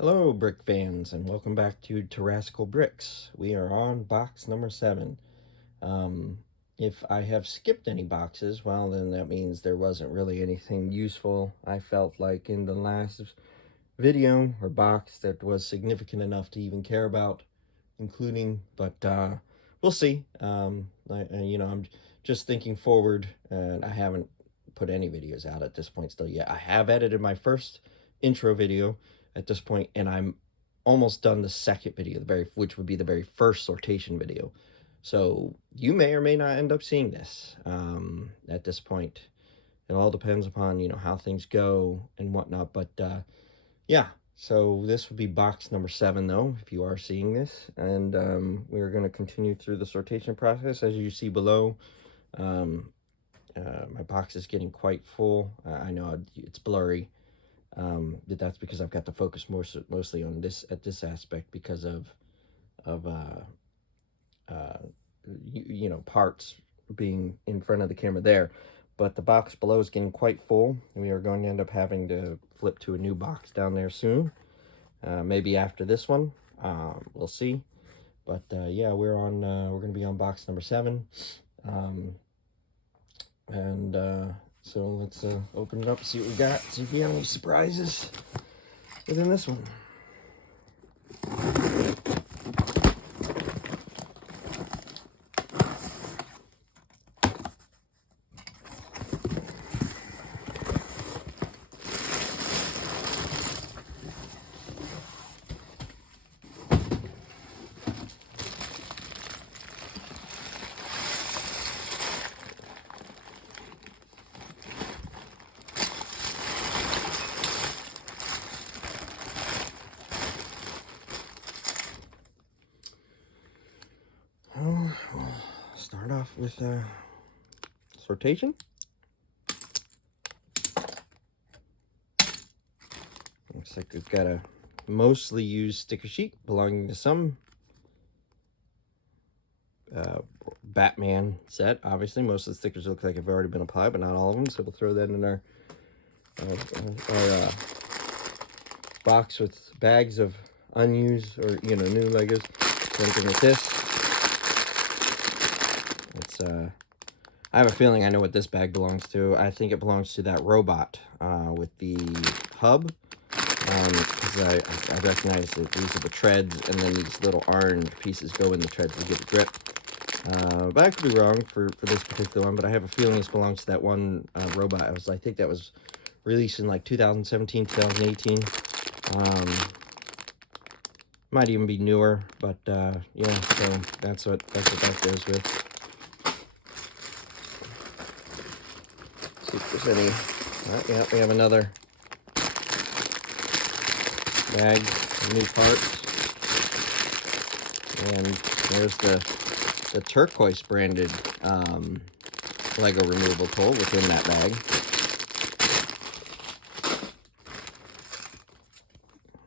Hello, brick fans, and welcome back to Terrascal Bricks. We are on box number 7. If I have skipped any boxes, well, then that means there wasn't really anything useful, I felt like, in the last video or box that was significant enough to even care about including, but we'll see. I'm just thinking forward, and I haven't put any videos out at this point still yet. I have edited my first intro video at this point, and I'm almost done the second video, which would be the very first sortation video. So you may or may not end up seeing this at this point. It all depends upon how things go and whatnot. But yeah, so this would be box number 7, though, if you are seeing this. And we're going to continue through the sortation process. As you see below, my box is getting quite full. I know it's blurry. But that's because I've got to focus mostly on this aspect because of parts being in front of the camera there. But the box below is getting quite full, and we are going to end up having to flip to a new box down there soon. Maybe after this one. We'll see. But yeah, we're going to be on box number 7. So let's open it up, see what we got, see if we have any surprises within this one. We'll start off with sortation. Looks like we've got a mostly used sticker sheet belonging to some Batman set. Obviously, most of the stickers look like have already been applied, but not all of them. So we'll throw that in our box with bags of unused or new Legos. Same thing with this. It's I have a feeling I know what this bag belongs to. I think it belongs to that robot with the hub. Because I recognize that these are the treads, and then these little orange pieces go in the treads to give it grip. But I could be wrong for this particular one, but I have a feeling this belongs to that one robot. I think that was released in like 2017, 2018. Might even be newer, but yeah, so that's what that goes with. See if there's any. Yeah, we have another bag of new parts, and there's the turquoise branded Lego removable tool within that bag.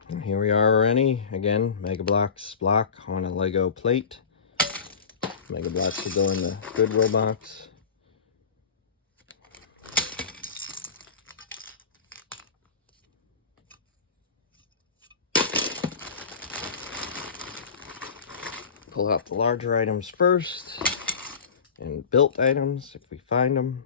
And here we are already. Again, Mega Bloks block on a Lego plate. Mega Bloks will go in the Goodwill box. Pull out the larger items first, and built items if we find them.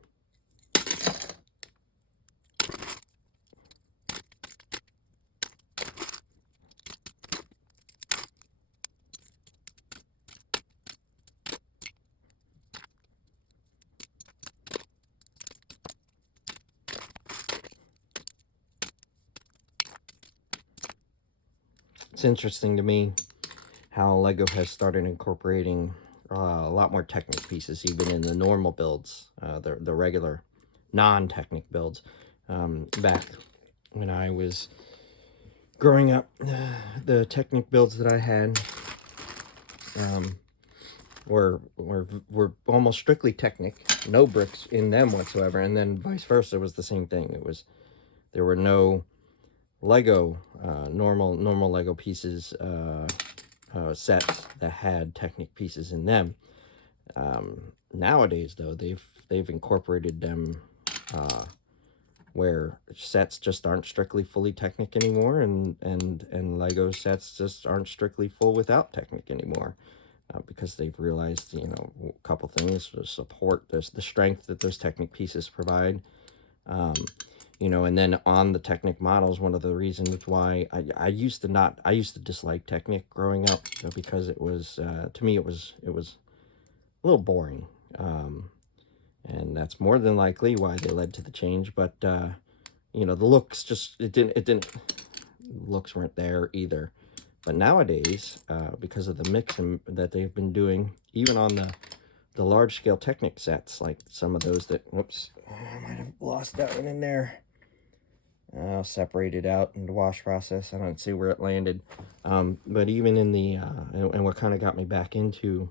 It's interesting to me how Lego has started incorporating a lot more Technic pieces, even in the normal builds, the regular non-Technic builds. Back when I was growing up, the Technic builds that I had were almost strictly Technic, no bricks in them whatsoever, and then vice versa. It was the same thing. There were no Lego normal Lego pieces sets that had Technic pieces in them. Nowadays, though, they've incorporated them where sets just aren't strictly fully Technic anymore, and Lego sets just aren't strictly full without Technic anymore, because they've realized, you know, a couple things: the support, there's the strength that those Technic pieces provide, you know, and then on the Technic models, one of the reasons why I used to dislike Technic growing up, because it was, to me, it was a little boring. And that's more than likely why they led to the change. But you know, the looks just looks weren't there either. But nowadays, because of the mixing that they've been doing, even on the large scale Technic sets, like some of those that, whoops, I might have lost that one in there. I'll separate it out in the wash process. I don't see where it landed. But even in the and what kind of got me back into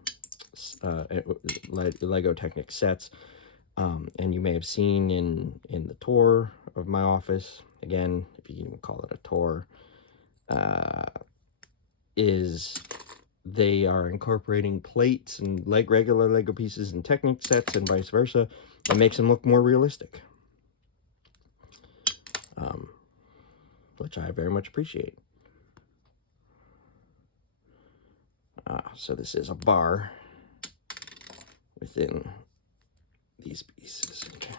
Lego Technic sets, and you may have seen in the tour of my office, again, if you can even call it a tour, is they are incorporating plates and regular Lego pieces in Technic sets and vice versa. It makes them look more realistic, which I very much appreciate. So this is a bar within these pieces. Okay.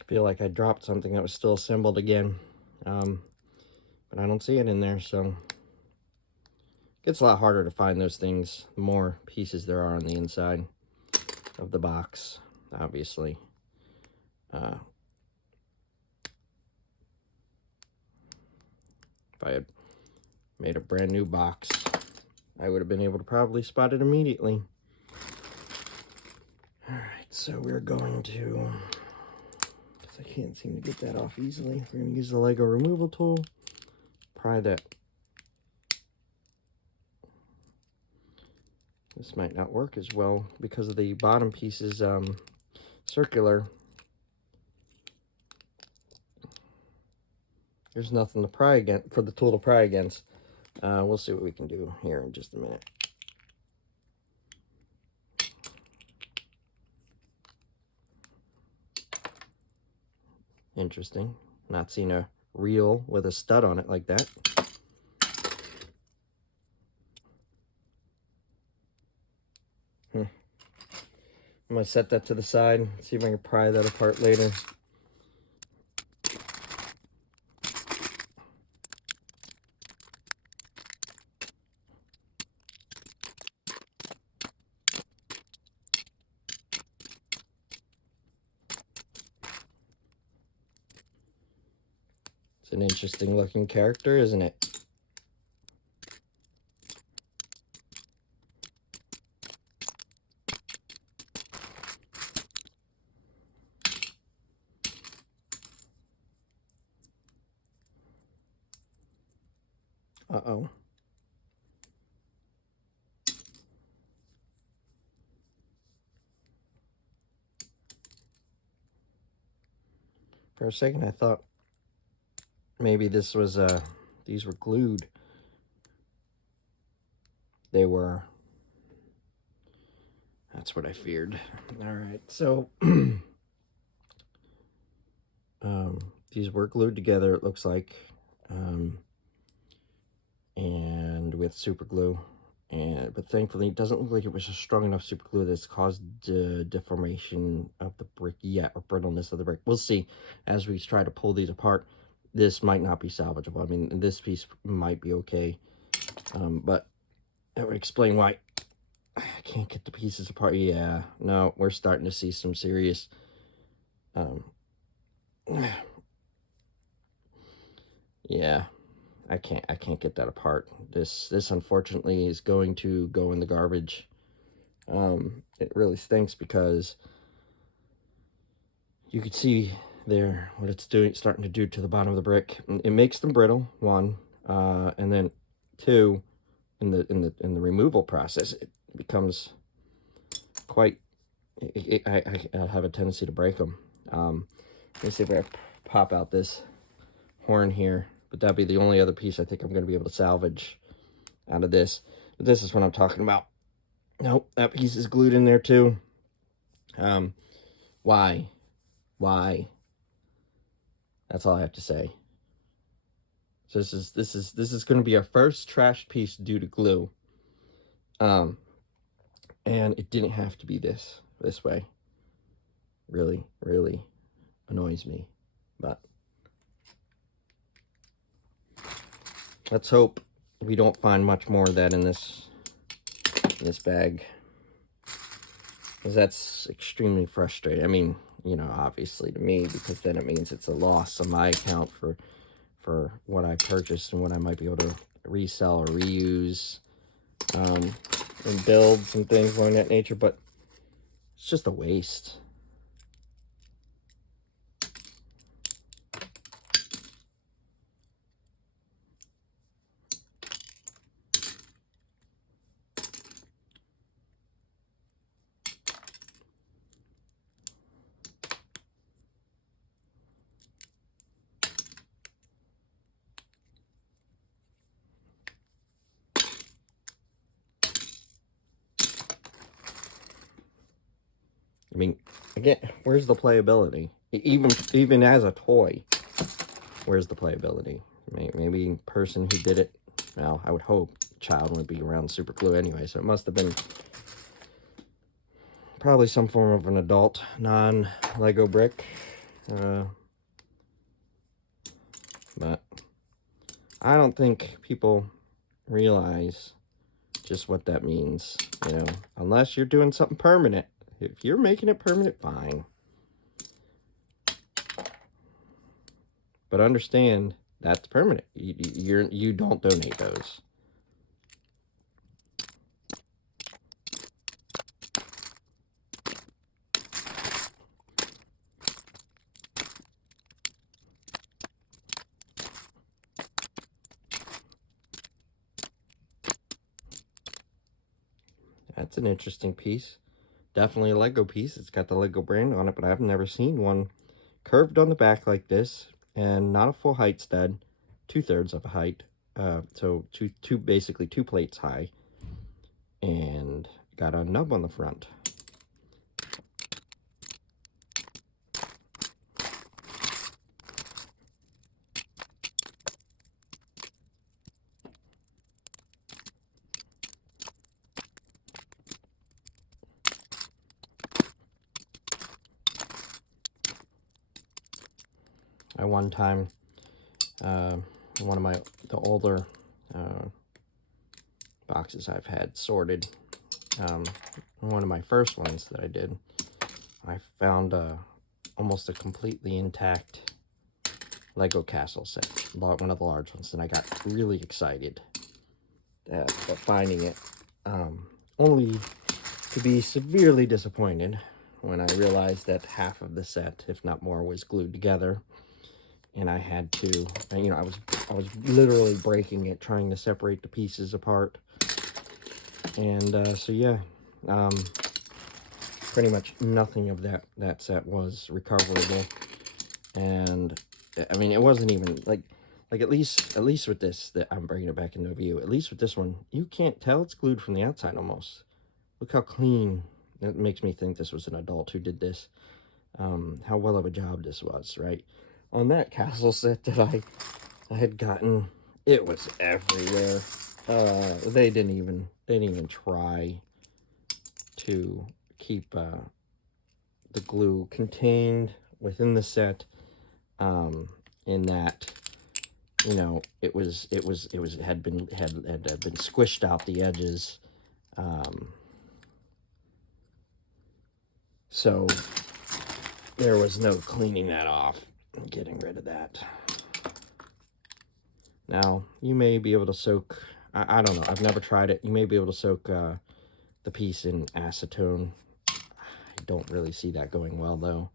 I feel like I dropped something that was still assembled again, but I don't see it in there, so it gets a lot harder to find those things the more pieces there are on the inside of the box, obviously. If I had made a brand new box, I would have been able to probably spot it immediately. All right, so we're going to, because I can't seem to get that off easily, we're going to use the Lego removal tool, pry that. This might not work as well because of the bottom piece is circular. There's nothing to pry against, for the tool to pry against. We'll see what we can do here in just a minute. Interesting. Not seen a reel with a stud on it like that. I'm going to set that to the side, see if I can pry that apart later. It's an interesting looking character, isn't it? Uh-oh. For a second I thought maybe this was, these were glued. They were. That's what I feared. All right, so these were glued together, it looks like, and with super glue. But thankfully, it doesn't look like it was a strong enough super glue that's caused deformation of the brick yet, or brittleness of the brick. We'll see as we try to pull these apart. This might not be salvageable. I mean, this piece might be okay, but that would explain why I can't get the pieces apart. Yeah, no, we're starting to see some serious yeah, I can't get that apart. This unfortunately is going to go in the garbage. It really stinks because you could see there what it's starting to do to the bottom of the brick. It makes them brittle, one, and then two, in the removal process, it becomes quite. I have a tendency to break them. Let me see if I pop out this horn here, but that'd be the only other piece I think I'm going to be able to salvage out of this. But this is what I'm talking about. Nope, that piece is glued in there too. Why? That's all I have to say. So this is going to be our first trash piece due to glue. And it didn't have to be this way. Really annoys me, but let's hope we don't find much more of that in this bag, because that's extremely frustrating. I mean, you know, obviously to me, because then it means it's a loss on my account for what I purchased and what I might be able to resell or reuse, and build some things along that nature, but it's just a waste. I mean, again, where's the playability? Even as a toy, where's the playability? Maybe person who did it, well, I would hope child wouldn't be around super glue anyway, so it must have been probably some form of an adult non-Lego brick. But I don't think people realize just what that means, you know, unless you're doing something permanent. If you're making it permanent, fine. But understand that's permanent. You don't donate those. That's an interesting piece. Definitely a Lego piece. It's got the Lego brand on it, but I've never seen one curved on the back like this, and not a full height stud, 2/3 of a height. So basically two plates high, and got a nub on the front. I one time, one of the older boxes I've had sorted, one of my first ones that I did, I found almost a completely intact Lego castle set. Bought one of the large ones, and I got really excited at finding it, only to be severely disappointed when I realized that half of the set, if not more, was glued together. And I had to, you know, I was literally breaking it, trying to separate the pieces apart. And so yeah, pretty much nothing of that set was recoverable. And I mean, it wasn't even like at least with this, that I'm bringing it back into view, at least with this one, you can't tell it's glued from the outside almost. Look how clean. That makes me think this was an adult who did this. How well of a job this was, right? On that castle set that I had gotten, it was everywhere. They didn't even try to keep the glue contained within the set. In that, you know, it had been squished out the edges. So there was no cleaning that off and getting rid of that. Now, you may be able to soak, I don't know, I've never tried it. You may be able to soak the piece in acetone. I don't really see that going well, though.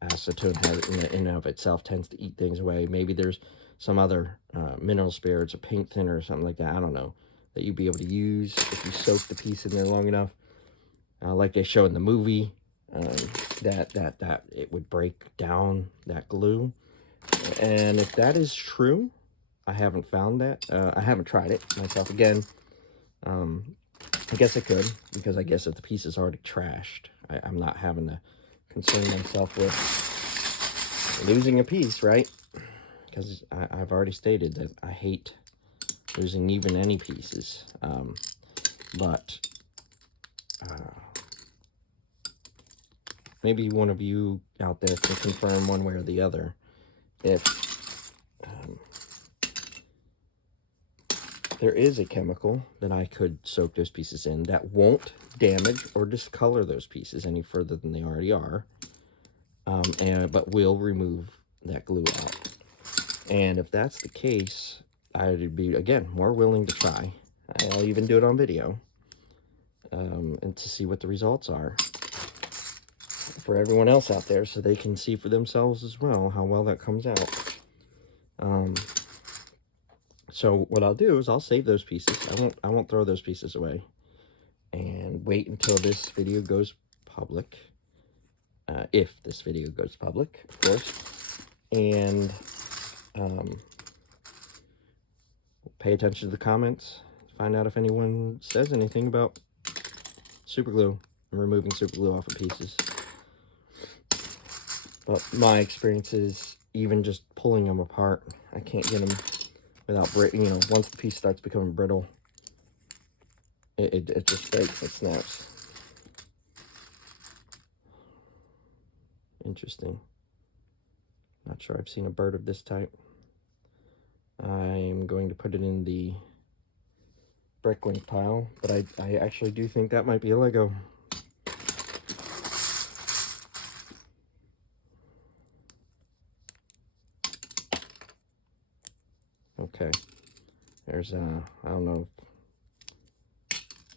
Acetone has, in and of itself, tends to eat things away. Maybe there's some other mineral spirits or paint thinner or something like that, I don't know, that you'd be able to use if you soak the piece in there long enough. Like they show in the movie, that it would break down that glue. And if that is true, I haven't found that. I haven't tried it myself again. I guess I could, because I guess if the piece is already trashed, I'm not having to concern myself with losing a piece, right? Because I've already stated that I hate losing even any pieces. But maybe one of you out there can confirm one way or the other if there is a chemical that I could soak those pieces in that won't damage or discolor those pieces any further than they already are, but will remove that glue out. And if that's the case, I'd be, again, more willing to try. I'll even do it on video, and to see what the results are for everyone else out there, so they can see for themselves as well how well that comes out. So what I'll do is I'll save those pieces. I won't throw those pieces away, and wait until this video goes public. If this video goes public, of course. And pay attention to the comments. Find out if anyone says anything about super glue and removing super glue off of pieces. But my experience is, even just pulling them apart, I can't get them without breaking. You know, once the piece starts becoming brittle, it just breaks, it snaps. Interesting. Not sure I've seen a bird of this type. I'm going to put it in the bricklink pile, but I actually do think that might be a Lego. Okay, there's I don't know,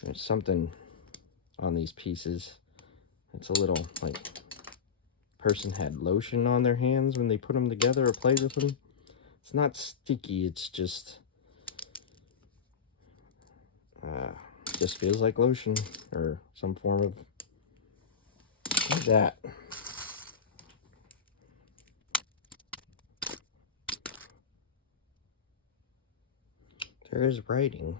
there's something on these pieces. It's a little like person had lotion on their hands when they put them together or played with them. It's not sticky, it's just feels like lotion or some form of that. There is writing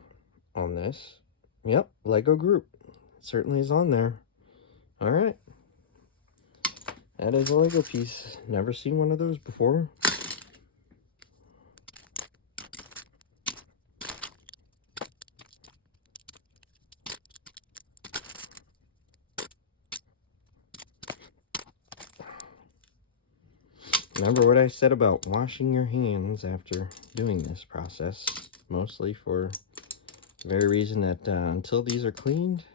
on this. Yep, Lego group. It certainly is on there. All right. That is a Lego piece. Never seen one of those before. Remember what I said about washing your hands after doing this process, mostly for the very reason that until these are cleaned,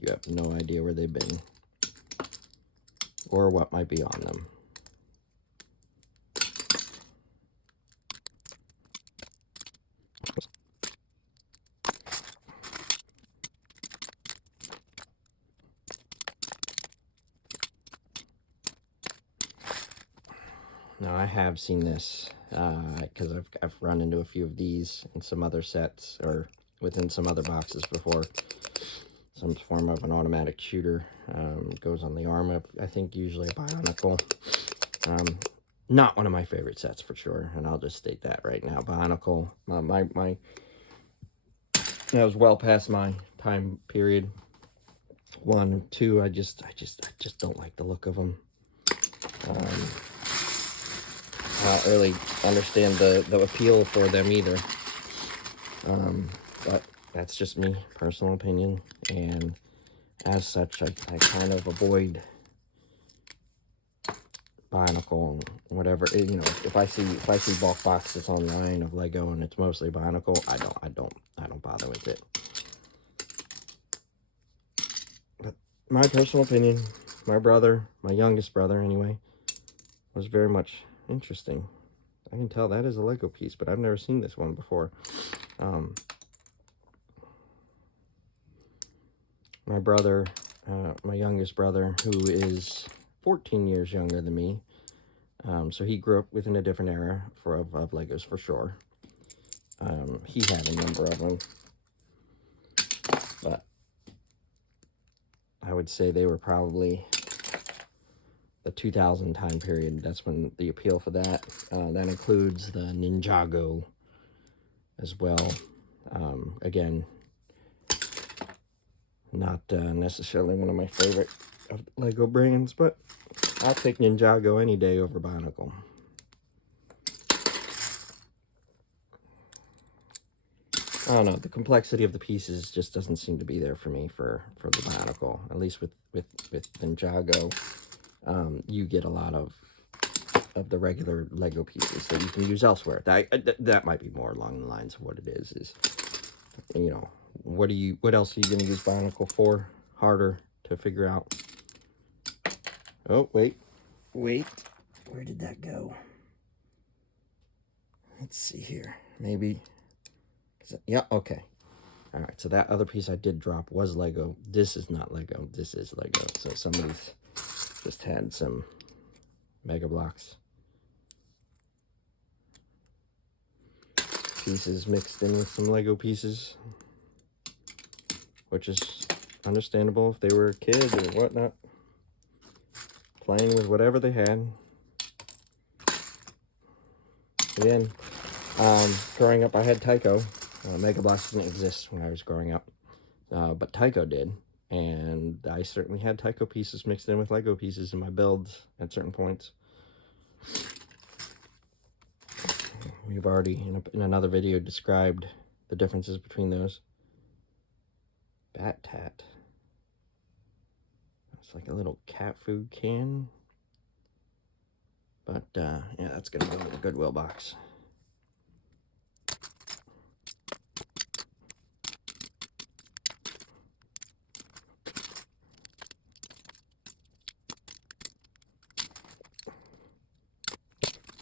you have no idea where they've been or what might be on them. Now, I have seen this because I've run into a few of these in some other sets or within some other boxes before. Some form of an automatic shooter goes on the arm of, I think, usually a Bionicle. Not one of my favorite sets for sure, and I'll just state that right now. Bionicle, that was well past my time period. 1, 2, I just don't like the look of them. I don't really understand the appeal for them either. But that's just me, personal opinion, and as such, I kind of avoid Bionicle and whatever. You know, if I see bulk boxes online of Lego and it's mostly Bionicle, I don't bother with it. But my personal opinion, my brother, my youngest brother anyway, was very much interesting. I can tell that is a Lego piece, but I've never seen this one before. My brother, my youngest brother, who is 14 years younger than me, so he grew up within a different era of Legos for sure. He had a number of them, but I would say they were probably the 2000 time period. That's when the appeal for that. That includes the Ninjago as well. Again, not necessarily one of my favorite of Lego brands, but I'll take Ninjago any day over Bionicle. I don't know, the complexity of the pieces just doesn't seem to be there for me for the Bionicle. At least with Ninjago, you get a lot of the regular Lego pieces that you can use elsewhere. That might be more along the lines of what it is, you know, what else are you going to use Bionicle for? Harder to figure out. Oh, wait. Where did that go? Let's see here. Maybe. Yeah, okay. All right, so that other piece I did drop was Lego. This is not Lego. This is Lego. So somebody's just had some Mega Blocks pieces mixed in with some Lego pieces, which is understandable if they were a kid or whatnot, playing with whatever they had. Again, growing up, I had Tyco. Mega Blocks didn't exist when I was growing up, but Tyco did, and I certainly had Tyco pieces mixed in with Lego pieces in my builds at certain points. We've already, in another video, described the differences between those. Bat Tat. It's like a little cat food can. But, yeah, that's going to go in the Goodwill box.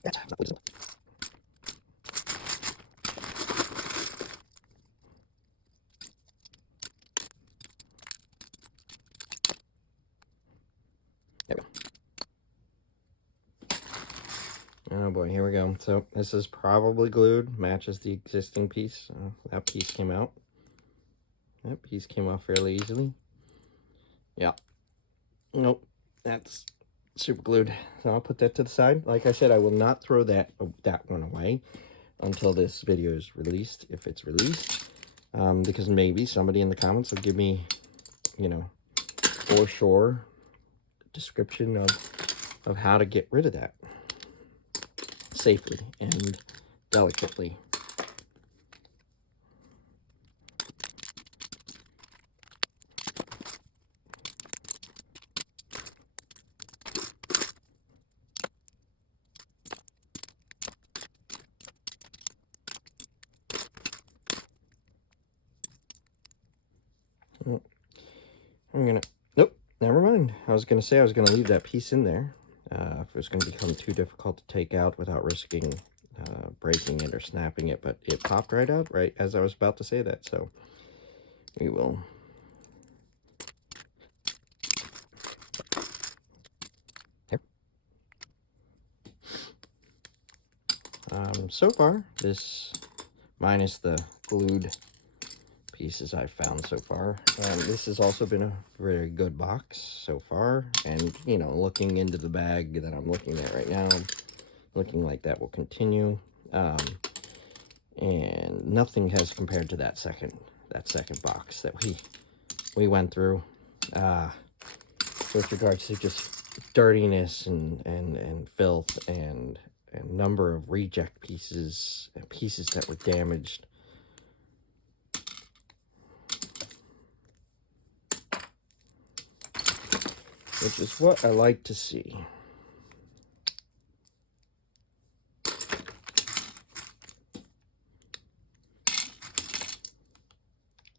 There we go. Oh boy, here we go. So this is probably glued, matches the existing piece. That piece came out. That piece came off fairly easily. Yeah. Nope, that's super glued. So I'll put that to the side. Like I said, I will not throw that one away until this video is released, if it's released. Because maybe somebody in the comments will give me, you know, for sure description of how to get rid of that safely and delicately. Nope, never mind. I was gonna say I was gonna leave that piece in there if it was gonna become too difficult to take out without risking breaking it or snapping it, but it popped right out right as I was about to say that, so we will. So far, this, minus the glued pieces I've found so far, this has also been a very good box so far, and, you know, looking into the bag that I'm looking at right now, looking like that will continue, and nothing has compared to that second box that we went through, with regards to just dirtiness and filth and number of reject pieces and pieces that were damaged. Which is what I like to see.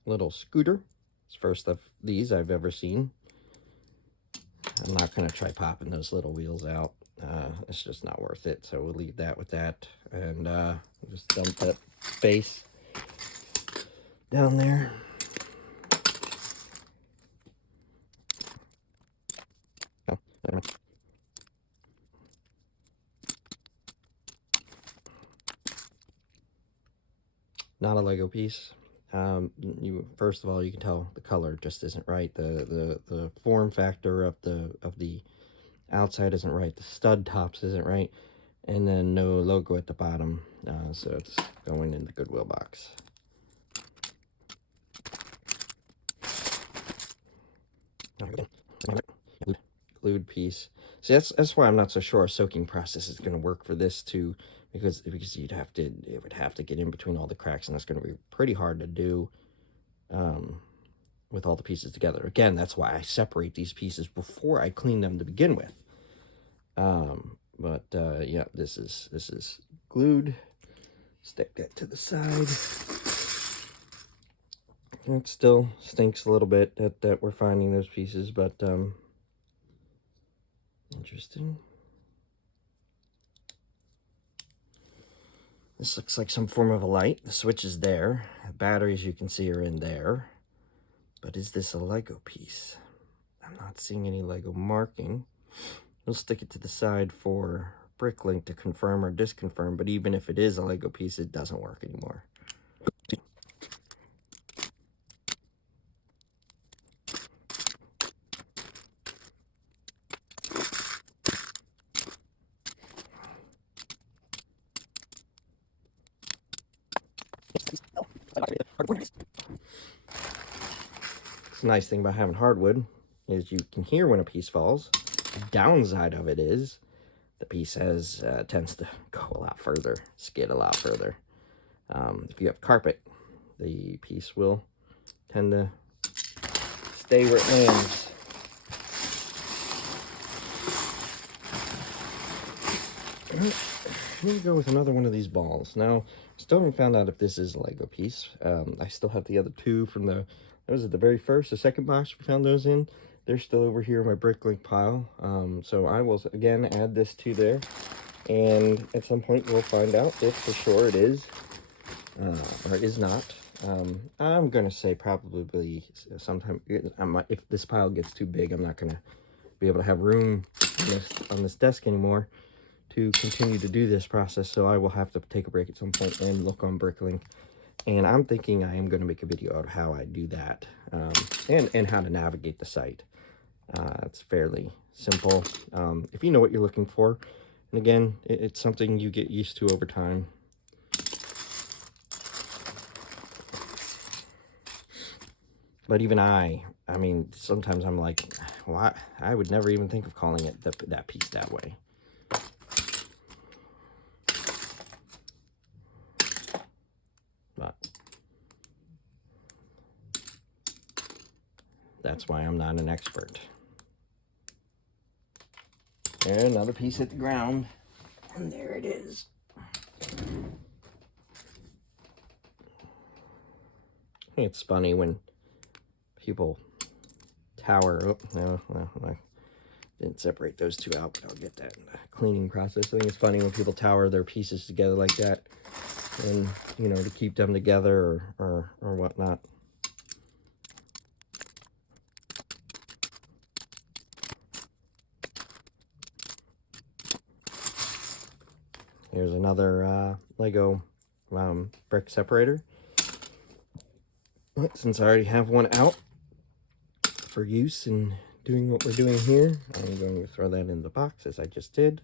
Little scooter. It's first of these I've ever seen. I'm not going to try popping those little wheels out. It's just not worth it. So we'll leave that with that. And just dump that base down there. Oh, never mind. Not a Lego piece. First of all, you can tell the color just isn't right. The form factor of the outside isn't right, the stud tops isn't right, and then no logo at the bottom, so it's going in the Goodwill box. Glued piece. See, that's why I'm not so sure a soaking process is going to work for this too, because it would have to get in between all the cracks, and that's going to be pretty hard to do with all the pieces together. Again, that's why I separate these pieces before I clean them to begin with. Yeah, this is glued. Stick that to the side. It still stinks a little bit that we're finding those pieces, but interesting. This looks like some form of a light. The switch is there. The batteries, you can see, are in there. But is this a Lego piece? I'm not seeing any Lego marking. We'll stick it to the side for Bricklink to confirm or disconfirm, but even if it is a Lego piece, it doesn't work anymore. The nice thing about having hardwood is you can hear when a piece falls. The downside of it is the piece tends to go a lot further, skid a lot further. If you have carpet, the piece will tend to stay where it lands. Here we go with another one of these balls. Now, still haven't found out if this is a Lego piece. I still have the other two from that was at the very first, the second box we found those in. They're still over here in my Bricklink pile. So I will, again, add this to there. And at some point, we'll find out if for sure it is or it is not. I'm going to say probably sometime, if this pile gets too big, I'm not going to be able to have room on this desk anymore to continue to do this process, so I will have to take a break at some point and look on Bricklink. And I'm thinking I am going to make a video of how I do that, and how to navigate the site. It's fairly simple if you know what you're looking for. And again, it's something you get used to over time. But even I mean, sometimes I'm like, well, I would never even think of calling it that piece that way. But that's why I'm not an expert. And another piece hit the ground, and there it is. It's funny when people tower. Oh, no, I didn't separate those two out, but I'll get that in the cleaning process. I think it's funny when people tower their pieces together like that, and you know, to keep them together or whatnot. Here's another Lego brick separator. But since I already have one out for use in doing what we're doing here, I'm going to throw that in the box as I just did.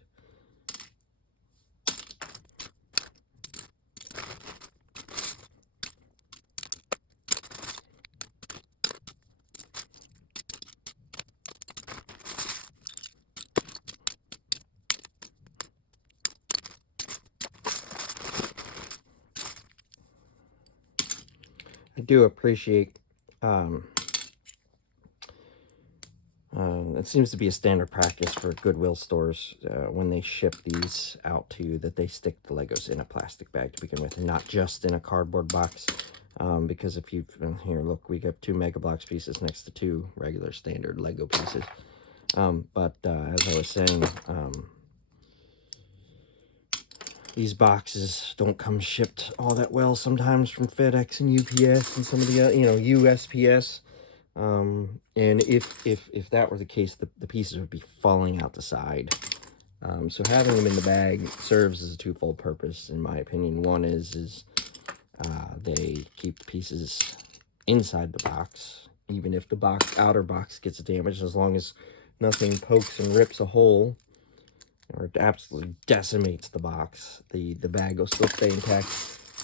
I do appreciate, it seems to be a standard practice for Goodwill stores when they ship these out to you, that they stick the Legos in a plastic bag to begin with, and not just in a cardboard box. Because if you, here, look, we got 2 Mega Bloks pieces next to 2 regular standard Lego pieces. As I was saying, these boxes don't come shipped all that well sometimes from FedEx and UPS and some of the, USPS. And if that were the case, the pieces would be falling out the side. So having them in the bag serves as a twofold purpose, in my opinion. One is they keep the pieces inside the box, even if the outer box gets damaged, as long as nothing pokes and rips a hole or absolutely decimates the box. The bag will still stay intact.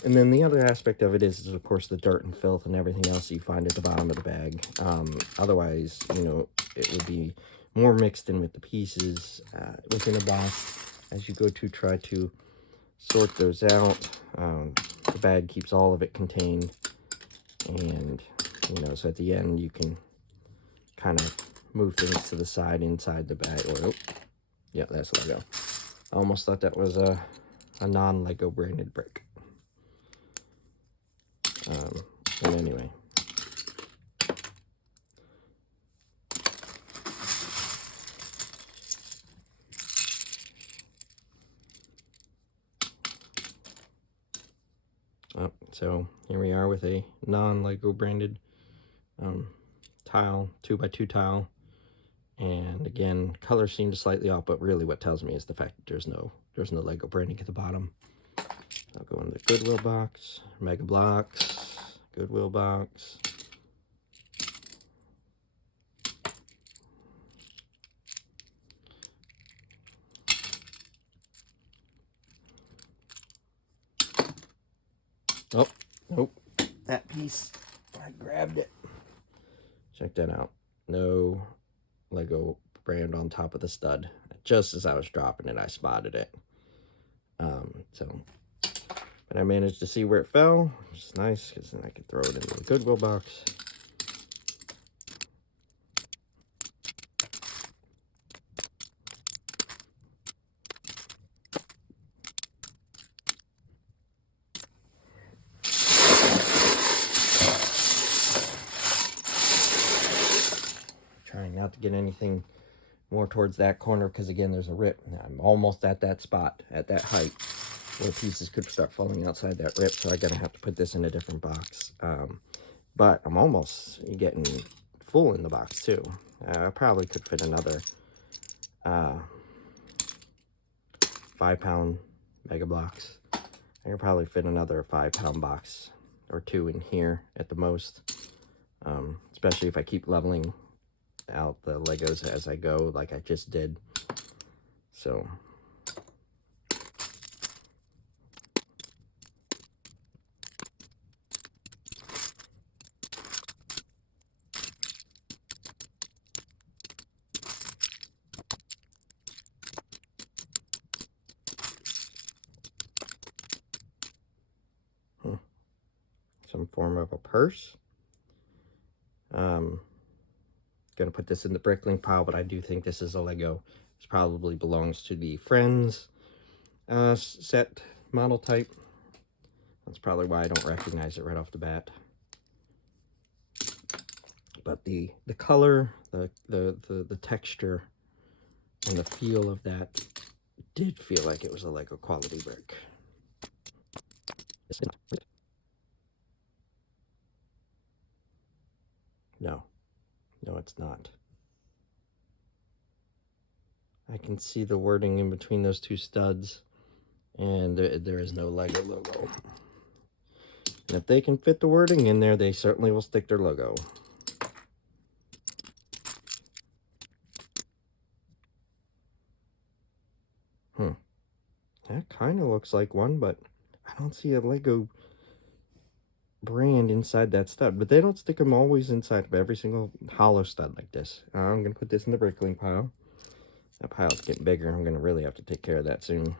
And then the other aspect of it is of course, the dirt and filth and everything else you find at the bottom of the bag. Otherwise, you know, it would be more mixed in with the pieces within a box. As you go to try to sort those out, the bag keeps all of it contained. And, you know, so at the end, you can kind of move things to the side inside the bag. Or, oh, yeah, that's Lego. I almost thought that was a non-Lego branded brick. But anyway. Oh, so here we are with a non-Lego branded tile, 2x2 tile. And again, color seems slightly off, but really what tells me is the fact that there's no Lego branding at the bottom. I'll go in the Goodwill box, Mega Blocks, Goodwill box. Oh, nope, that piece, I grabbed it. Check that out. No Lego brand on top of the stud. Just as I was dropping it, I spotted it. But I managed to see where it fell, which is nice, because then I could throw it into the Goodwill box. Trying not to get anything more towards that corner, because again, there's a rip. I'm almost at that spot, at that height, where pieces could start falling outside that rip, so I'm going to have to put this in a different box. But I'm almost getting full in the box, too. I probably could fit another 5-pound Mega Blocks. I could probably fit another 5-pound box or 2 in here at the most, especially if I keep leveling out the Legos as I go, like I just did. So some form of a purse. Gonna put this in the brickling pile, but I do think this is a Lego. This probably belongs to the Friends set model type. That's probably why I don't recognize it right off the bat. But the color, the texture, and the feel of that did feel like it was a Lego quality brick. No, it's not. I can see the wording in between those two studs, and there is no Lego logo. And if they can fit the wording in there, they certainly will stick their logo. That kind of looks like one, but I don't see a Lego brand inside that stud. But they don't stick them always inside of every single hollow stud like this. I'm going to put this in the brickling pile. That pile's getting bigger. I'm going to really have to take care of that soon.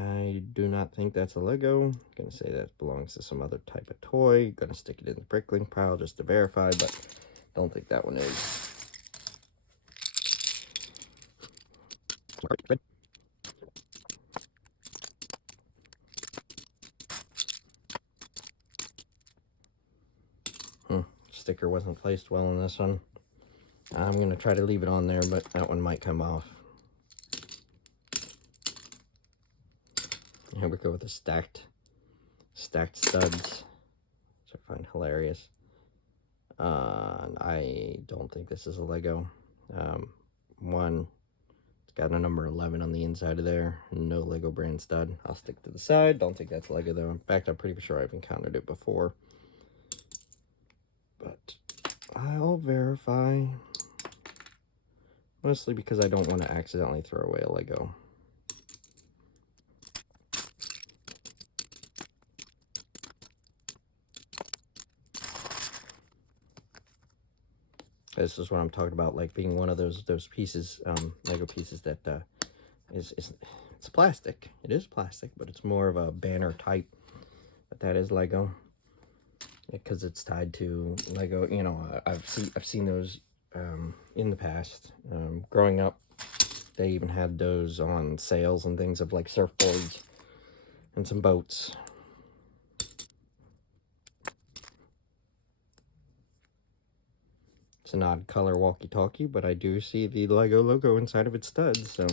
I do not think that's a Lego. I'm going to say that belongs to some other type of toy. Going to stick it in the brickling pile just to verify, but don't think that one is. Sticker wasn't placed well in this one. I'm going to try to leave it on there, but that one might come off. Here we go with the stacked studs, which I find hilarious. I don't think this is a Lego. One, it's Got a number 11 on the inside of there. No Lego brand stud. I'll stick to the side. Don't think that's Lego though. In fact, I'm pretty sure I've encountered it before. But I'll verify. Mostly because I don't want to accidentally throw away a Lego. This is what I'm talking about, like being one of those pieces, Lego pieces that it's plastic. It is plastic, but it's more of a banner type. But that is Lego, because it's tied to Lego. You know, I've seen those in the past. Growing up, they even had those on sales and things of like surfboards and some boats. It's an odd color walkie-talkie, but I do see the Lego logo inside of its studs, so.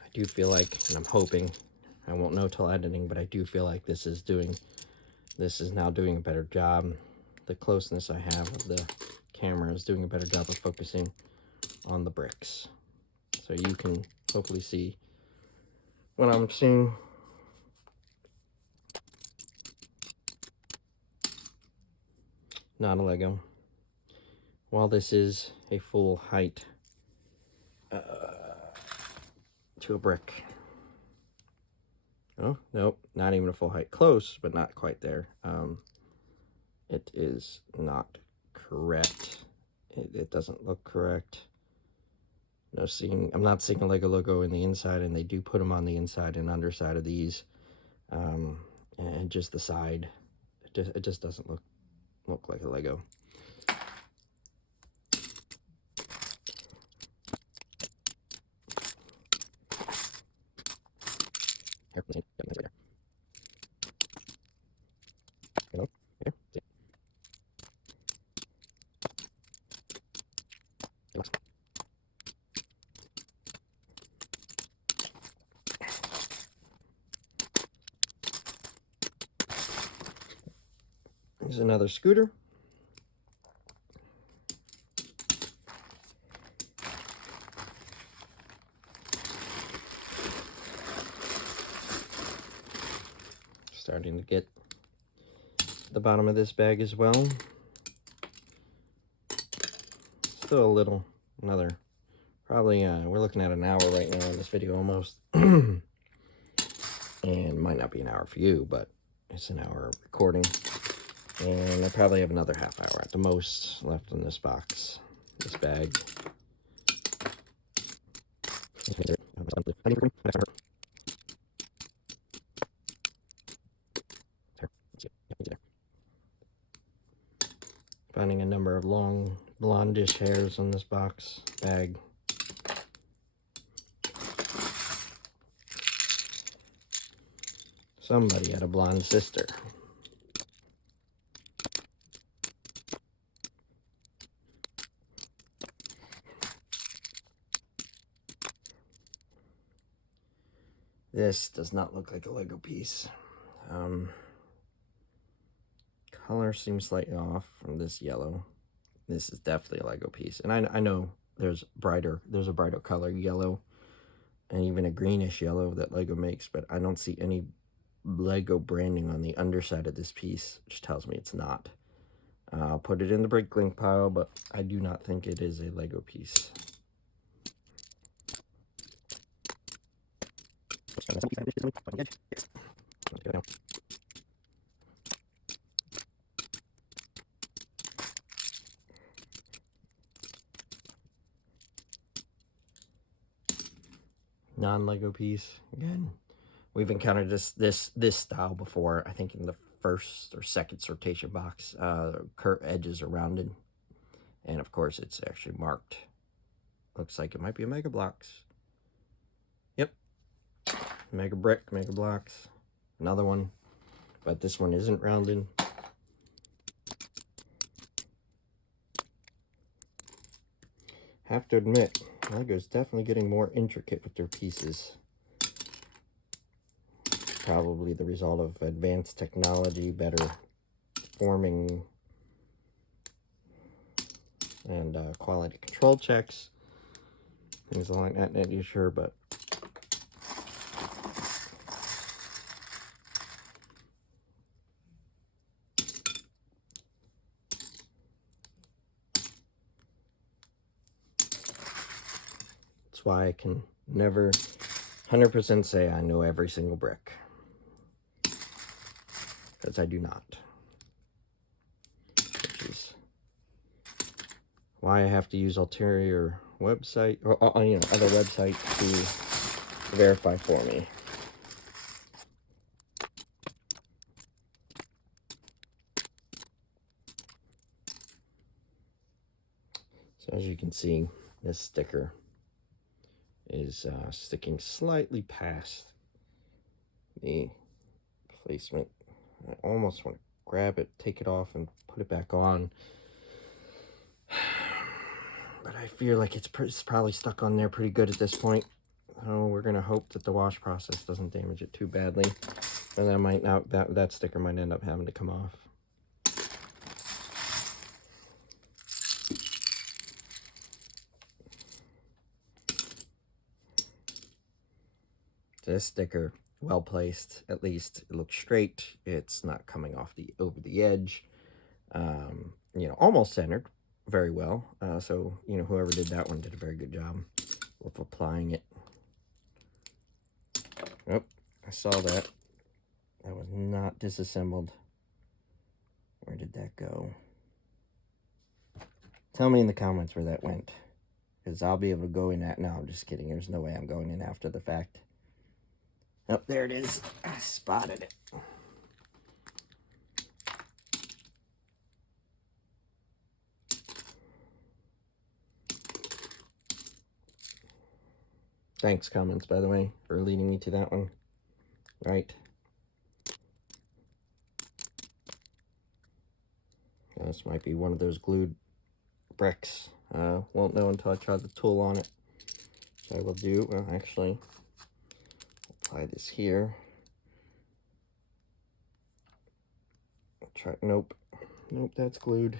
I do feel like, and I'm hoping, I won't know till editing, but I do feel like this is now doing a better job. The closeness I have of the camera is doing a better job of focusing on the bricks. So you can hopefully see what I'm seeing. Not a Lego. While this is a full height to a brick. Oh, nope, not even a full height. Close, but not quite there. It is not correct. It doesn't look correct. I'm not seeing a Lego logo in the inside, and they do put them on the inside and underside of these. And just the side, it just doesn't look like a Lego. Here's another scooter. Starting to get the bottom of this bag as well. Still a little, probably, we're looking at an hour right now in this video almost. And it might not be an hour for you, but it's an hour of recording. And I probably have another half hour at the most left in this box, this bag. Finding a number of long blondish hairs on this box bag. Somebody had a blonde sister. This does not look like a Lego piece. Color seems slightly off from this yellow. This is definitely a Lego piece. And I know there's a brighter color yellow and even a greenish yellow that Lego makes, but I don't see any Lego branding on the underside of this piece, which tells me it's not. I'll put it in the brick link pile, but I do not think it is a Lego piece. Non-Lego piece. Again, we've encountered this style before, I think in the first or second sortation box. Edges are rounded, and of course it's actually marked. Looks like it might be a Mega Bloks. Yep, Mega Brick, Mega Bloks. Another one, but this one isn't rounded. Have to admit, Lego's definitely getting more intricate with their pieces. probably the result of advanced technology, better forming, and quality control checks, things like that. Not too sure, but that's why I can never 100% say I know every single brick, because I do not. Which is why I have to use ulterior website, or you know, other websites to verify for me. So as you can see, this sticker is sticking slightly past the placement. I almost want to grab it, take it off, and put it back on. But I feel like it's probably stuck on there pretty good at this point. So we're going to hope that the wash process doesn't damage it too badly. And that might not, that sticker might end up having to come off. This sticker, well placed, at least. It looks straight. It's not coming off over the edge. You know, almost centered very well. So, you know, whoever did that one did a very good job with applying it. Oh, I saw that. That was not disassembled. Where did that go? Tell me in the comments where that went, because I'll be able to go in that. No, I'm just kidding. There's no way I'm going in after the fact. Oh, there it is. I spotted it. Thanks, comments, by the way, for leading me to that one. Right. This might be one of those glued bricks. Won't know until I try the tool on it. So I will do, well, actually, apply this here. Try, nope, that's glued.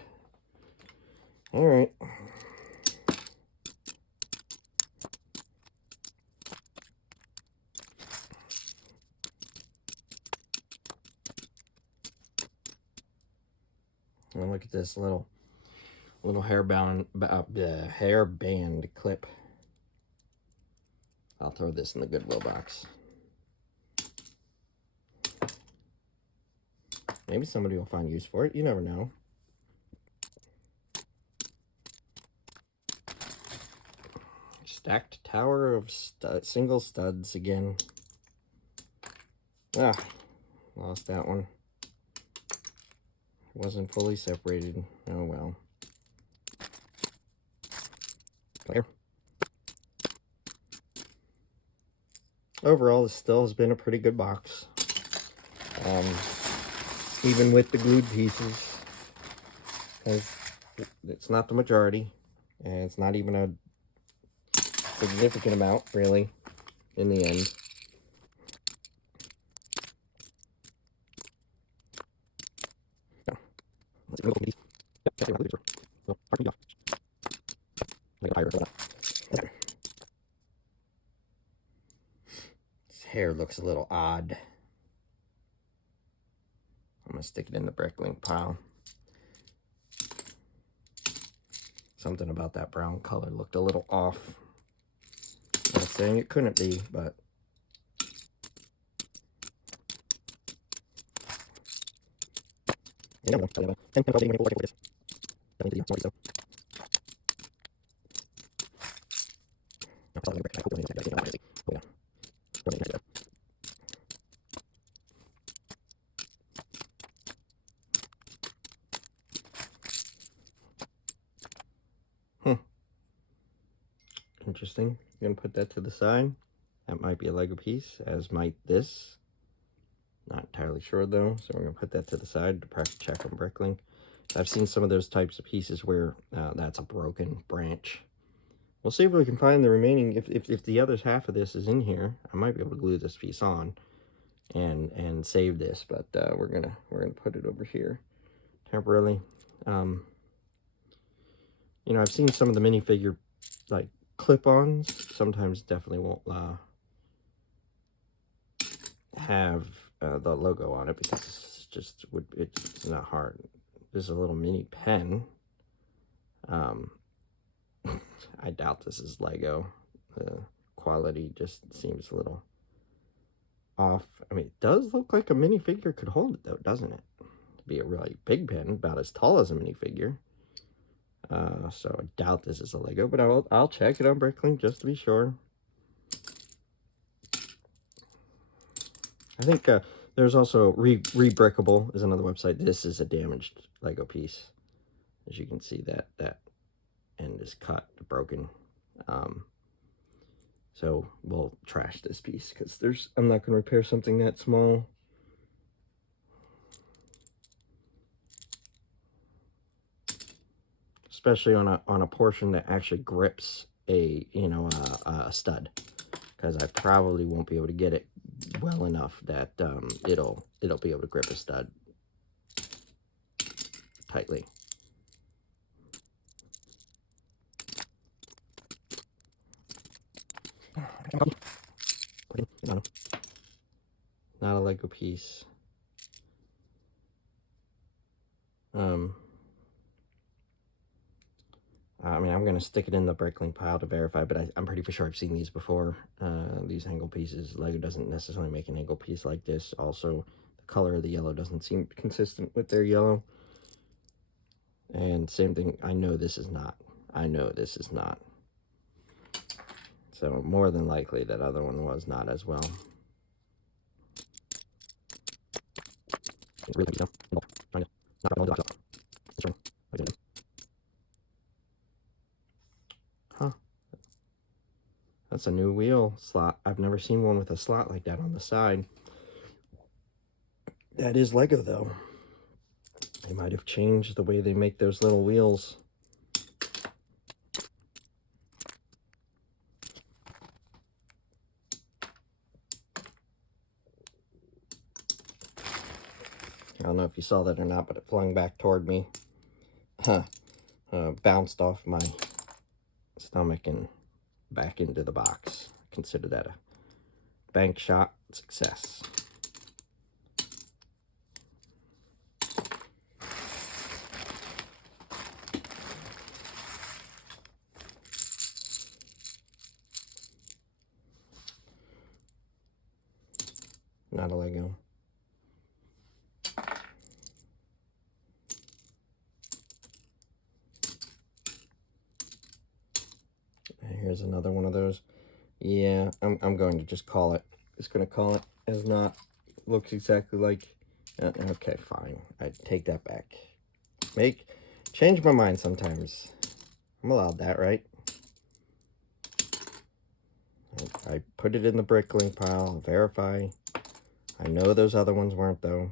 All right. And look at this little hairband clip. I'll throw this in the Goodwill box. Maybe somebody will find use for it. You never know. Stacked tower of single studs again. Ah, lost that one. Wasn't fully separated. Oh well. There. Overall, this still has been a pretty good box. Even with the glued pieces, because it's not the majority, and it's not even a significant amount, really, in the end. His hair looks a little odd. I'm gonna stick it in the bricklink pile. Something about that brown color looked a little off. I'm not saying it couldn't be, but interesting. I'm gonna put that to the side. That might be a Lego piece, as might this. Not entirely sure though, so we're gonna put that to the side to practice check on bricklink. I've seen some of those types of pieces where that's a broken branch. We'll see if we can find the remaining. If the other half of this is in here, I might be able to glue this piece on. and save this, but we're gonna put it over here temporarily. You know, I've seen some of the minifigure like clip-ons sometimes definitely won't have the logo on it because it's not hard. There's a little mini pen. I doubt this is Lego. The quality just seems a little off. I mean, it does look like a minifigure could hold it though, doesn't it? To be a really big pen, about as tall as a minifigure. So I doubt this is a Lego, but I'll check it on Bricklink just to be sure. I think there's also Rebrickable is another website. This is a damaged Lego piece. As you can see, that end is cut, broken. So we'll trash this piece because I'm not going to repair something that small. Especially on a portion that actually grips a stud, because I probably won't be able to get it well enough that it'll be able to grip a stud tightly. Not a Lego piece. I mean, I'm going to stick it in the Bricklink pile to verify, but I'm pretty sure I've seen these before. These angle pieces. Lego doesn't necessarily make an angle piece like this. Also, the color of the yellow doesn't seem consistent with their yellow. And same thing, I know this is not. I know this is not. So more than likely that other one was not as well. Huh. That's a new wheel slot. I've never seen one with a slot like that on the side. That is Lego though. They might have changed the way they make those little wheels. I don't know if you saw that or not, but it flung back toward me. Bounced off my stomach and back into the box. Consider that a bank shot success. Not a Lego. Here's another one of those. Yeah, I'm going to just call it. Just going to call it as not. Looks exactly like. Okay, fine. I take that back. Change my mind sometimes. I'm allowed that, right? I put it in the Bricklink pile. Verify. I know those other ones weren't though.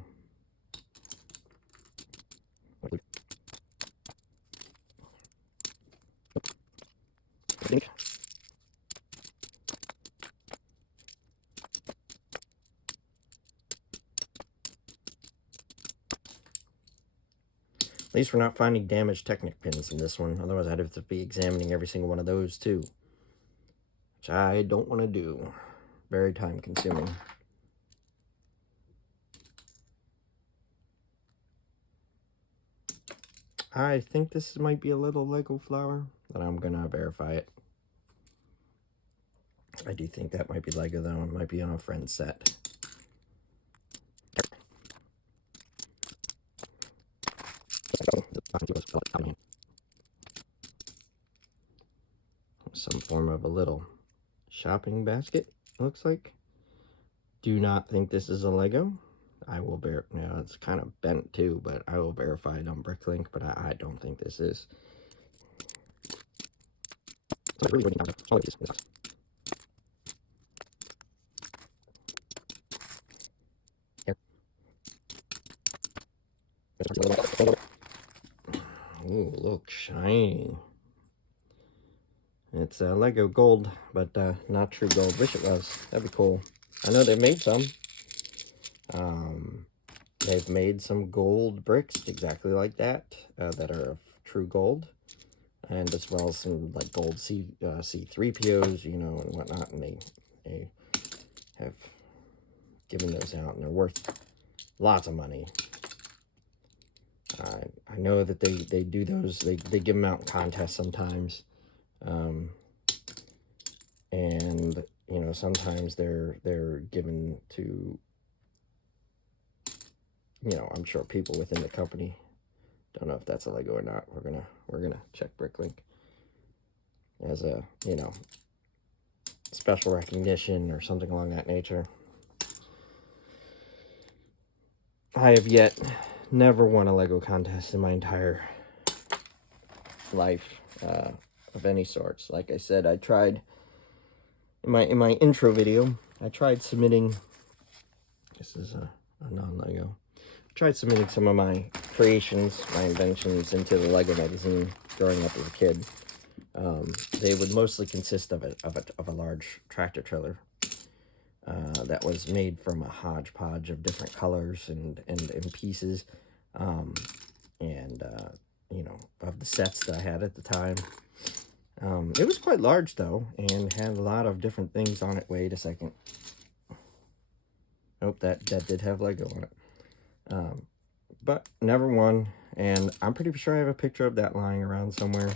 At least we're not finding damaged Technic pins in this one. Otherwise, I'd have to be examining every single one of those too. Which I don't want to do. Very time consuming. I think this might be a little Lego flower, but I'm going to verify it. I do think that might be Lego though. It might be on a friend's set. Some form of a little shopping basket, looks like. Do not think this is a Lego. I will now it's kind of bent too, but I will verify it on Bricklink, but I don't think this is. Ooh, look, shiny. It's Lego gold, but not true gold. Wish it was. That'd be cool. I know they made some. They've made some gold bricks exactly like that, that are of true gold, and as well as some like gold C3POs, you know, and whatnot, and they have given those out, and they're worth lots of money. I know that they do those, they give them out in contests sometimes, and you know, sometimes they're given to, you know, I'm sure people within the company. Don't know if that's a Lego or not. We're gonna check Bricklink as a, you know, special recognition or something along that nature. I have yet never won a Lego contest in my entire life, of any sorts. Like I said, I tried in my intro video. I tried submitting. This is a non-Lego. I tried submitting some of my creations, my inventions, into the Lego magazine growing up as a kid. They would mostly consist of a large tractor trailer that was made from a hodgepodge of different colors and pieces, you know, of the sets that I had at the time. It was quite large though, and had a lot of different things on it. Wait a second. Nope, that did have Lego on it. But never won, and I'm pretty sure I have a picture of that lying around somewhere.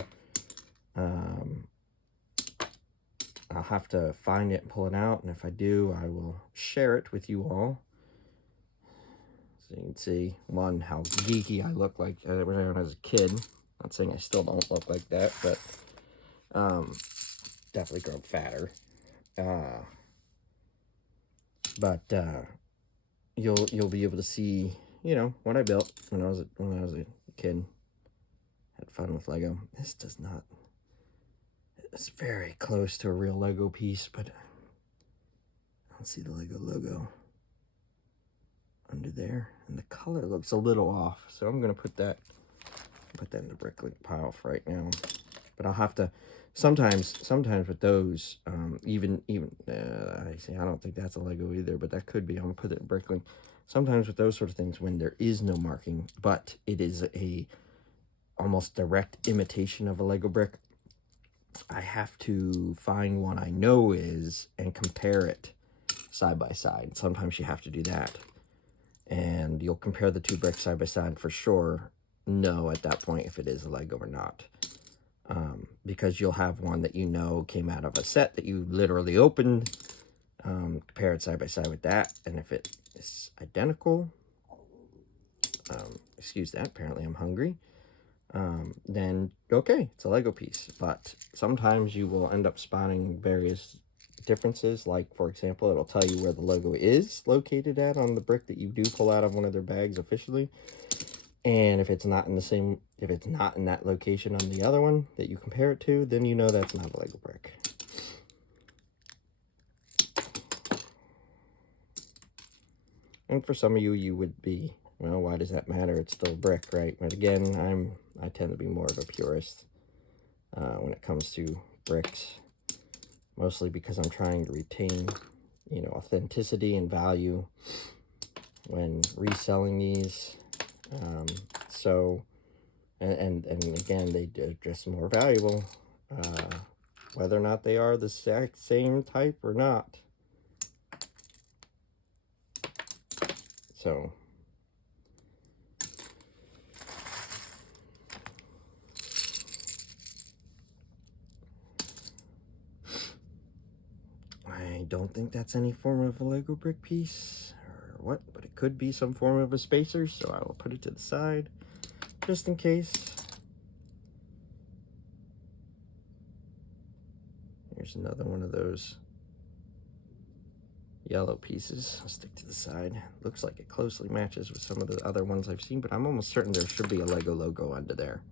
I'll have to find it and pull it out, and if I do, I will share it with you all. So you can see, one, how geeky I look like when I was a kid. Not saying I still don't look like that, but definitely grown fatter. But you'll be able to see, you know, what I built when I was a kid. Had fun with Lego. This does not. It's very close to a real Lego piece, but I don't see the Lego logo under there, and the color looks a little off. So I'm gonna put that in the Bricklink pile for right now. But I'll have to. Sometimes with those, even I say I don't think that's a Lego either, but that could be. I'm gonna put it in Bricklink. Sometimes with those sort of things, when there is no marking, but it is a almost direct imitation of a Lego brick, I have to find one I know is and compare it side by side. Sometimes you have to do that, and you'll compare the two bricks side by side for sure. Know at that point if it is a Lego or not, because you'll have one that you know came out of a set that you literally opened. Compare it side by side with that, and if it is identical, excuse that, apparently I'm hungry, then okay, it's a Lego piece. But sometimes you will end up spotting various differences, like for example, it'll tell you where the logo is located at on the brick that you do pull out of one of their bags officially, and if it's not in the same, if it's not in that location on the other one that you compare it to, then you know that's not a Lego brick. And for some of you, you would be, well, why does that matter? It's still a brick, right? But again, I tend to be more of a purist when it comes to bricks, mostly because I'm trying to retain, you know, authenticity and value when reselling these. So, and again, they're just more valuable, whether or not they are the exact same type or not. So, I don't think that's any form of a Lego brick piece or what, but it could be some form of a spacer, so I will put it to the side just in case. Here's another one of those yellow pieces. I'll stick to the side. Looks like it closely matches with some of the other ones I've seen, but I'm almost certain there should be a Lego logo under there.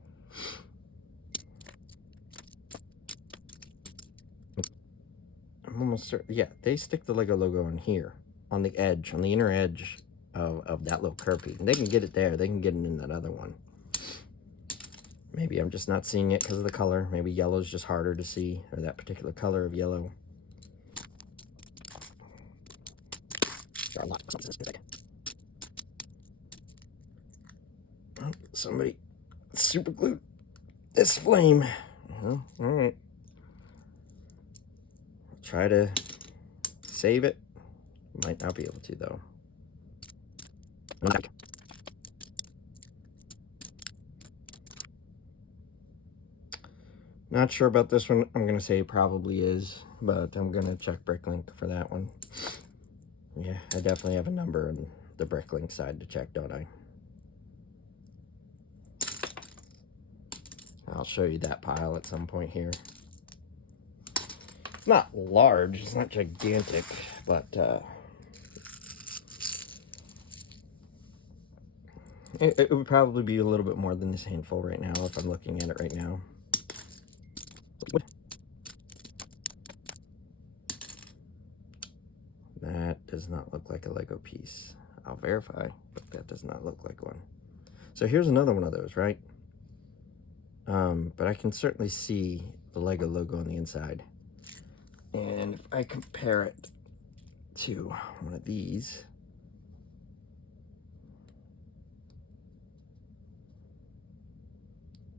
I'm almost certain. Yeah, they stick the Lego logo on here, on the edge, on the inner edge of that little curve piece. And they can get it there. They can get it in that other one. Maybe I'm just not seeing it because of the color. Maybe yellow is just harder to see, or that particular color of yellow. There are a lot of somebody super glued this flame. All right. Try to save it. Might not be able to, though. Not sure about this one. I'm going to say it probably is, but I'm going to check Bricklink for that one. Yeah, I definitely have a number on the Bricklink side to check, don't I? I'll show you that pile at some point here. It's not large, it's not gigantic, but it would probably be a little bit more than this handful right now if I'm looking at it right now. That does not look like a Lego piece. I'll verify, but that does not look like one. So here's another one of those, right? But I can certainly see the Lego logo on the inside. And if I compare it to one of these,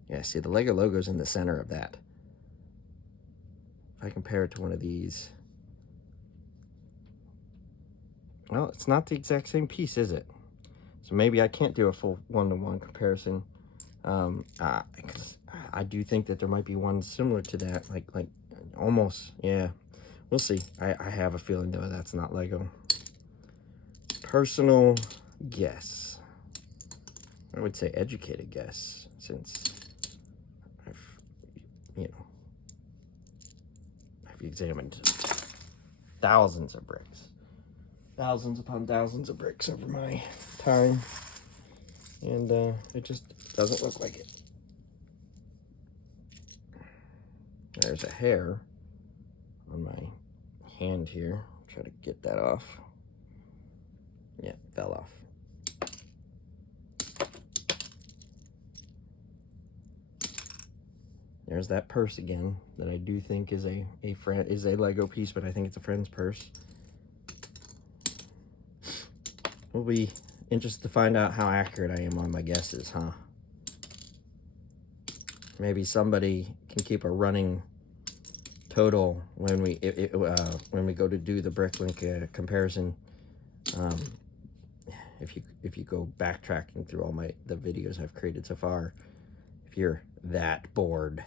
yeah, see the Lego logo's in the center of that. If I compare it to one of these, well, it's not the exact same piece, is it? So maybe I can't do a full one-to-one comparison. Because I do think that there might be one similar to that, like almost, yeah. We'll see. I have a feeling though that's not Lego. Personal guess. I would say educated guess, since I've examined thousands of bricks. Thousands upon thousands of bricks over my time. And it just doesn't look like it. There's a hair on my hand here. Try to get that off. Yeah, it fell off. There's that purse again that I do think is a Lego piece, but I think it's a friend's purse. We'll be interested to find out how accurate I am on my guesses, huh? Maybe somebody can keep a running total when we go to do the Bricklink comparison. If you go backtracking through all the videos I've created so far, if you're that bored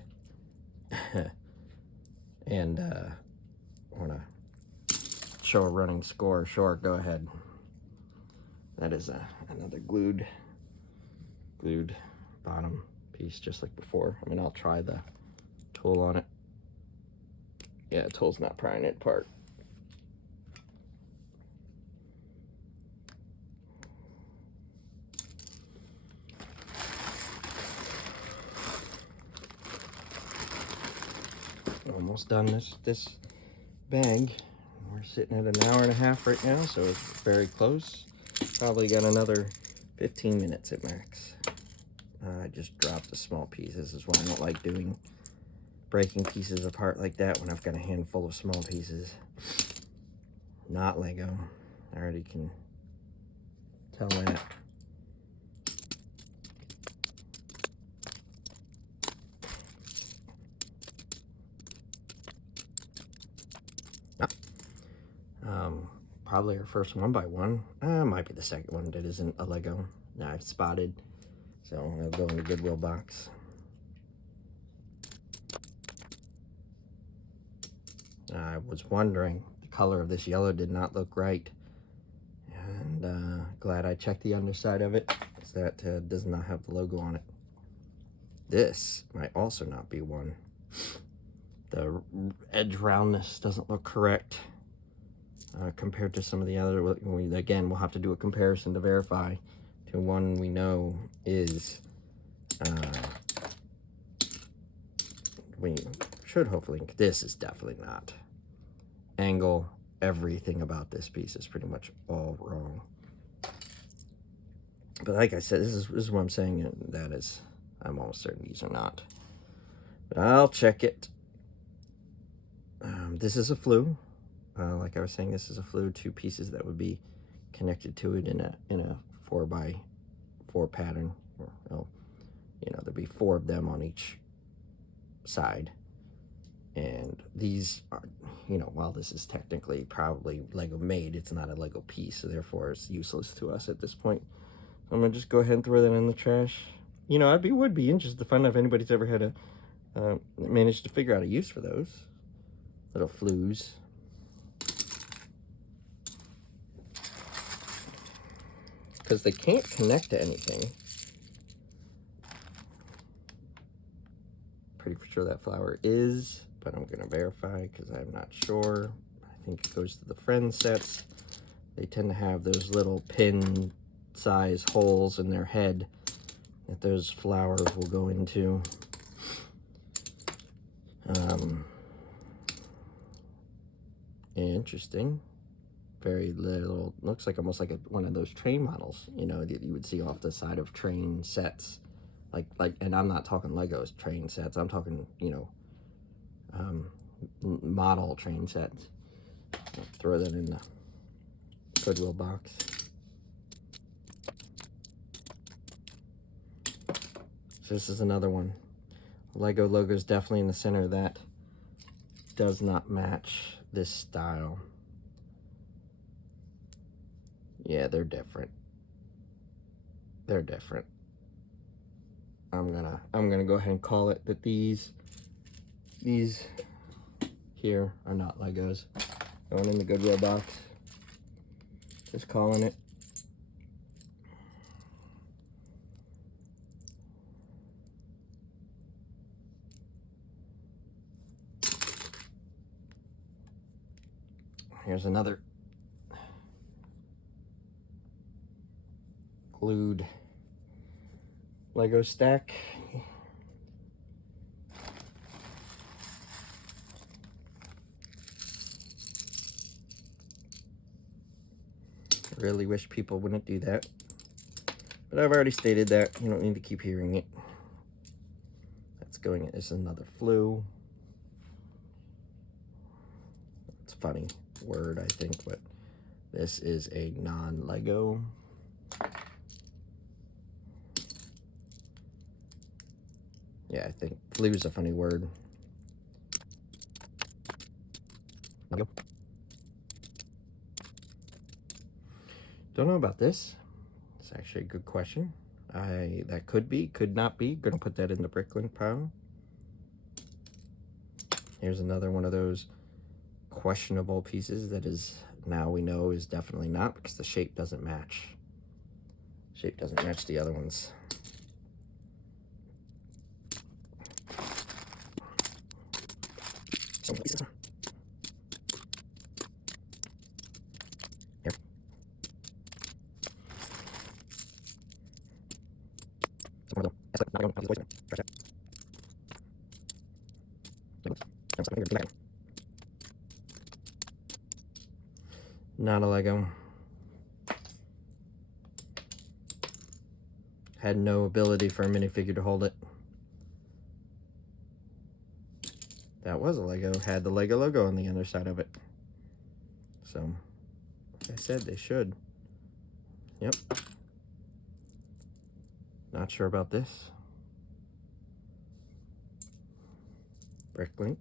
and want to show a running score, sure, go ahead. That is another glued bottom piece, just like before. I mean, I'll try the tool on it. Yeah, the tool's not prying it apart. Almost done this bag. We're sitting at 1.5 hours right now, so it's very close. Probably got another 15 minutes at max. I just dropped the small pieces. This is why I don't like breaking pieces apart like that when I've got a handful of small pieces. Not Lego. I already can tell that. Probably our first 1x1. Might be the second one that isn't a Lego. Now I've spotted. So I'll go in the Goodwill box. I was wondering, the color of this yellow did not look right. And glad I checked the underside of it, because that does not have the logo on it. This might also not be one. The edge roundness doesn't look correct compared to some of the other. Again, we'll have to do a comparison to verify to one we know is. We should hopefully. This is definitely not. Angle, everything about this piece is pretty much all wrong. But like I said, this is what I'm saying. That is, I'm almost certain these are not. But I'll check it. This is a flue. Like I was saying, this is a flue. 2 pieces that would be connected to it in a 4x4 pattern. You know, there'd be 4 of them on each side. And these are, you know, while this is technically probably Lego made, it's not a Lego piece, so therefore it's useless to us at this point. I'm gonna just go ahead and throw that in the trash. You know, would be interested to find out if anybody's ever had a managed to figure out a use for those little flues. Because they can't connect to anything. Pretty sure that flower is, but I'm gonna verify because I'm not sure. I think it goes to the friend sets. They tend to have those little pin size holes in their head that those flowers will go into. Interesting. Very little, looks like almost like one of those train models, you know, that you would see off the side of train sets. Like, and I'm not talking Legos train sets, I'm talking, you know, model train sets. I'll throw that in the Goodwill box. So this is another one. Lego logo is definitely in the center. That does not match this style. Yeah, they're different. They're different. I'm gonna go ahead and call it that these here are not Legos. Going in the Goodwill box. Just calling it. Here's another glued Lego stack. Really wish people wouldn't do that, but I've already stated that. You don't need to keep hearing it. That's going. It's another flu. It's a funny word, I think, but this is a non-Lego. Yeah, I think flu is a funny word. Lego. Don't know about this. It's actually a good question. That could be, could not be. Gonna put that in the Bricklink pile. Here's another one of those questionable pieces that is, now we know, is definitely not, because the shape doesn't match. Shape doesn't match the other ones. Some pieces. Here. Some more of them. Not going to voice. Trash that. Not a Lego. Had no ability for a minifigure to hold it. That was a Lego. Had the Lego logo on the other side of it. So, like I said, they should. Yep. Not sure about this. Bricklink.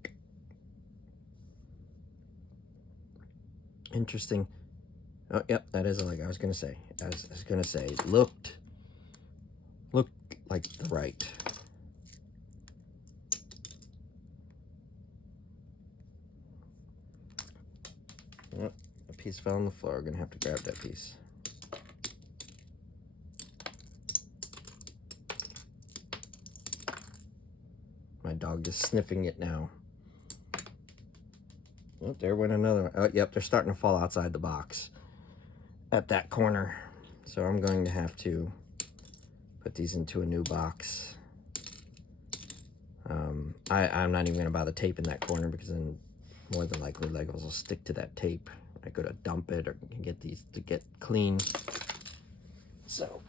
Interesting. Oh, yep, that is a Lego. I was gonna say. I was gonna say, looked like the right. Yep, a piece fell on the floor. We're gonna have to grab that piece. My dog is sniffing it now. Oh, there went another one. Oh, yep, they're starting to fall outside the box at that corner. So I'm going to have to put these into a new box. I'm not even going to bother taping that corner, because then more than likely Legos will stick to that tape. I go to dump it or get these to get clean. So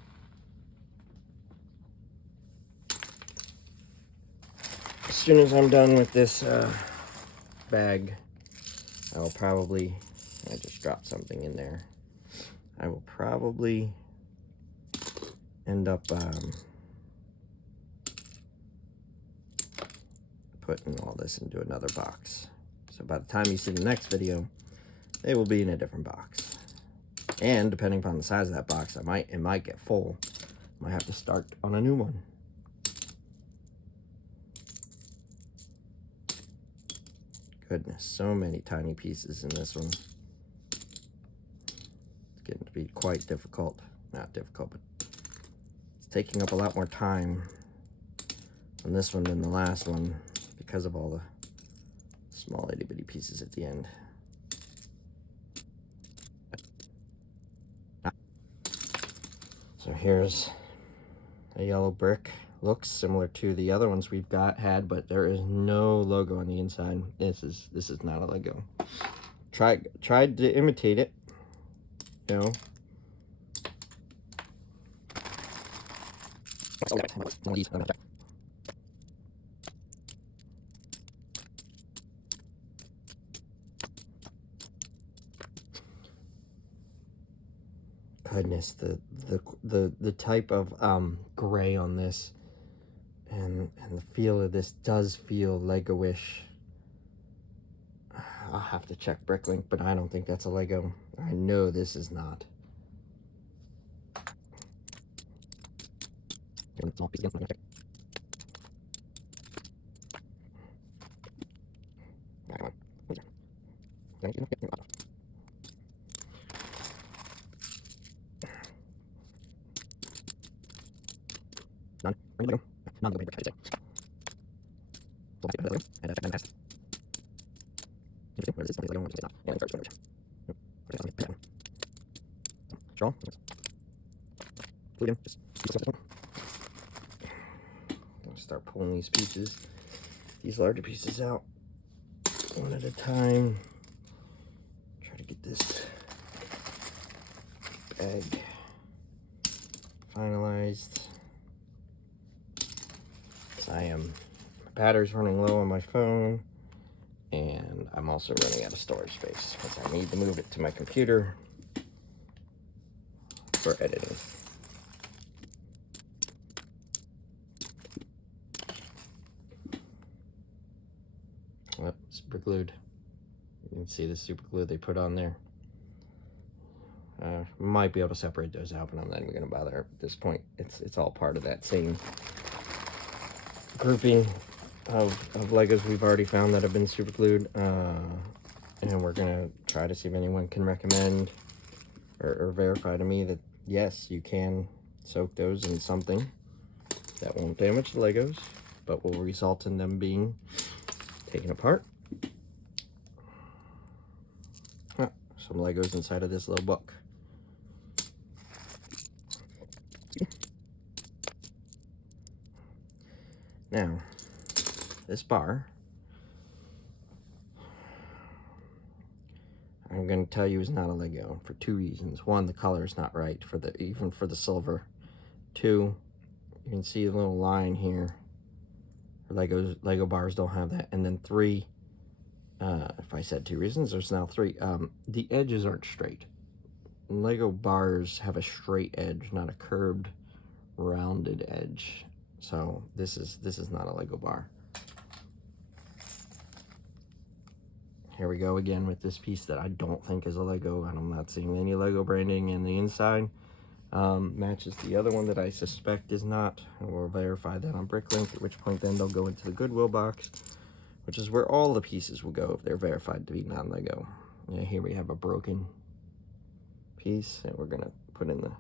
as soon as I'm done with this bag, I will probably, I just dropped something in there. I will probably end up putting all this into another box. So by the time you see the next video, they will be in a different box. And depending upon the size of that box, it might get full. Might have to start on a new one. Goodness, so many tiny pieces in this one. It's getting to be quite difficult. Not difficult, but it's taking up a lot more time on this one than the last one because of all the small itty bitty pieces at the end. So here's a yellow brick. Looks similar to the other ones we've had, but there is no logo on the inside. This is not a Lego. Tried to imitate it, you know. Goodness, the type of gray on this and the feel of this does feel Lego-ish. I'll have to check Bricklink, but I don't think that's a Lego. I know this is not. Start pulling these pieces, these larger pieces out one at a time. Try to get this bag finalized. My battery's running low on my phone, and I'm also running out of storage space because I need to move it to my computer for editing. Oh, super glued. You can see the super glue they put on there. Might be able to separate those out, but I'm not even going to bother at this point. It's all part of that same grouping of Legos we've already found that have been super glued. And we're going to try to see if anyone can recommend or verify to me that, yes, you can soak those in something that won't damage the Legos, but will result in them being taken apart. Some Legos inside of this little book. Now, this bar, I'm going to tell you is not a Lego for two reasons. One, the color is not right even for the silver. Two, you can see a little line here. Lego bars don't have that. And then three, if I said two reasons, there's now three. The edges aren't straight. Lego bars have a straight edge, not a curved, rounded edge. So this is not a Lego bar. Here we go again with this piece that I don't think is a Lego, and I'm not seeing any Lego branding in the inside. Matches the other one that I suspect is not, and we'll verify that on Bricklink, at which point then they'll go into the Goodwill box, which is where all the pieces will go if they're verified to be non-Lego. Yeah, here we have a broken piece that we're gonna put in the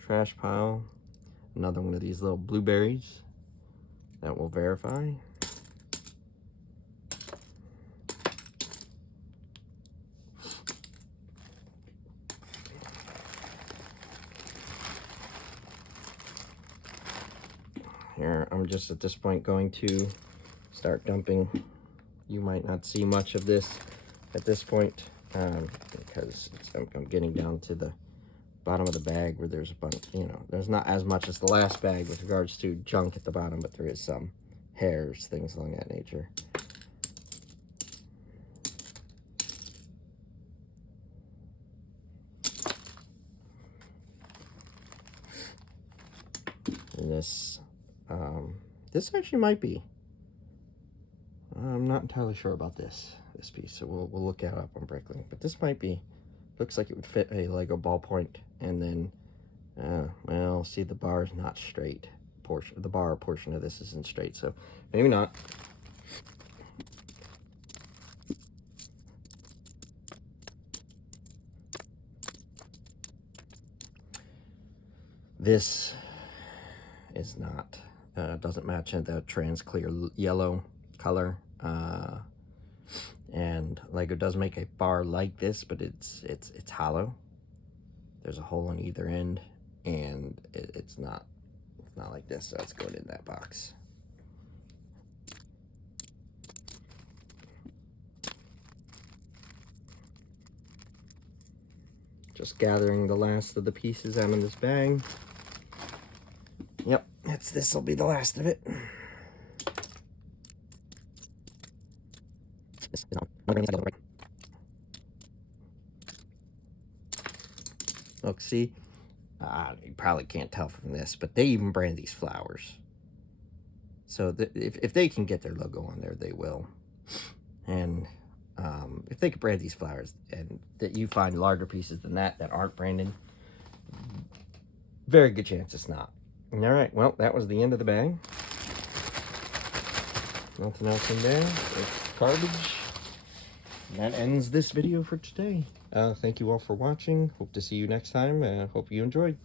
trash pile. Another one of these little blueberries that will verify. Here, I'm just at this point going to start dumping. You might not see much of this at this point because I'm getting down to the bottom of the bag where there's a bunch, there's not as much as the last bag with regards to junk at the bottom, but there is some hairs, things along that nature. And this actually might be I'm not entirely sure about this piece, so we'll look that up on Bricklink. But this might be, looks like it would fit a Lego ballpoint, and then, well, see, the bar is not straight. The bar portion of this isn't straight, so maybe not. This is not, doesn't match the trans clear yellow color. And Lego does make a bar like this, but it's hollow. There's a hole on either end, and it's not like this, so it's going in that box. Just gathering the last of the pieces out of this bag. Yep, this will be the last of it. Look, see, you probably can't tell from this, but they even brand these flowers. So if they can get their logo on there, they will. And if they could brand these flowers, and that you find larger pieces than that aren't branded, very good chance it's not. All right, well, that was the end of the bag. Nothing else in there. It's garbage. And that ends this video for today. Thank you all for watching. Hope to see you next time. Hope you enjoyed.